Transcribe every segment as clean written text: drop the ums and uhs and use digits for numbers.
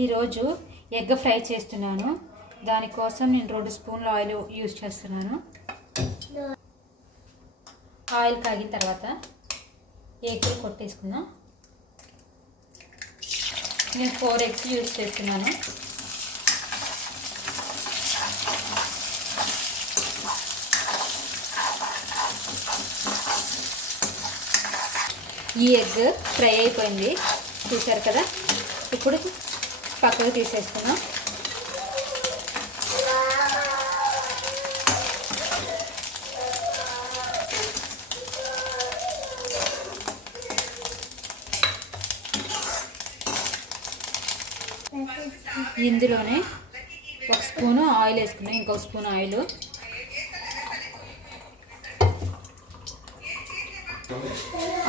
ఈరోజు egg fry చేస్తున్నాను. దానికోసం నేను 2 స్పూన్ల ఆయిల్ యూజ్ చేస్తున్నాను. ఆయిల్ కాగిన తర్వాత ఎగ్ కొట్టేసుకుందాం. నేను 4 ఎగ్స్ యూజ్ చేస్తున్నాను. ఈ ఎగ్ ఫ్రై అయిపోయింది, చూసారు కదా. ఇప్పుడు పక్కకు తీసేసుకున్నాం. ఇందులోనే 1 స్పూను ఆయిల్ వేసుకున్నాం, ఇంకొక స్పూన్ ఆయిల్.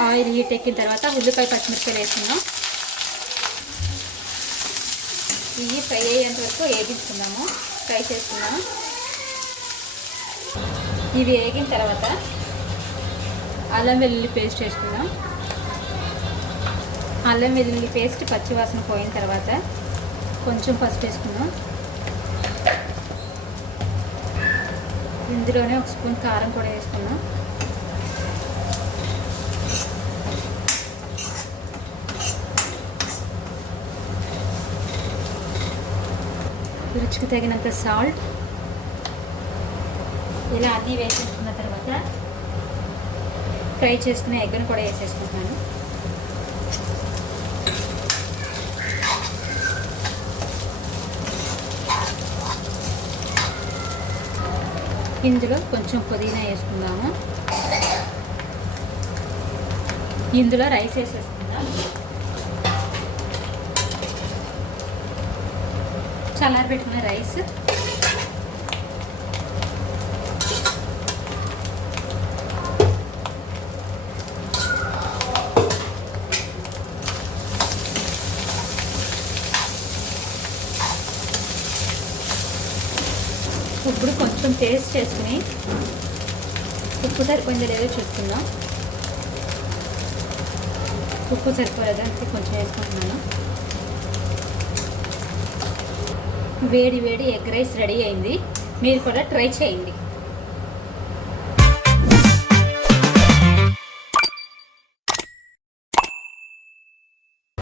ఆయిల్ హీట్ ఎక్కిన తర్వాత ఉల్లిపాయ పచ్చిమిరపకాయలు వేసుకున్నాం. ఇవి ఫ్రై అయ్యేంత వరకు వేగించుకున్నాము, ఫ్రై చేసుకున్నాము. ఇవి వేగిన తర్వాత అల్లం వెల్లుల్లి పేస్ట్ వేసుకున్నాం. అల్లం వెల్లుల్లి పేస్ట్ పచ్చివాసన పోయిన తర్వాత కొంచెం పసుపు వేసుకున్నాం. ఇందులోనే 1 స్పూన్ కారం కూడా వేసుకున్నాం. రుచికి తగినంత సాల్ట్. ఇలా అన్నీ వేసేసుకున్న తర్వాత ఫ్రై చేసుకునే ఎగ్ను కూడా వేసేసుకుంటున్నాను. ఇందులో కొంచెం పుదీనా వేసుకుందాము. ఇందులో రైస్ వేసేసుకుందాం. చల్లారి పెట్టుకున్న రైస్, ఇప్పుడు కొంచెం టేస్ట్ చేసుకుని ఉప్పు సరిపోయిందో లేదో చూసుకుందాం. ఉప్పు సరిపోలేదంటే కొంచెం వేసుకుంటున్నాను. వేడి వేడి ఎగ్ రైస్ రెడీ అయింది. మీరు కూడా ట్రై చేయండి.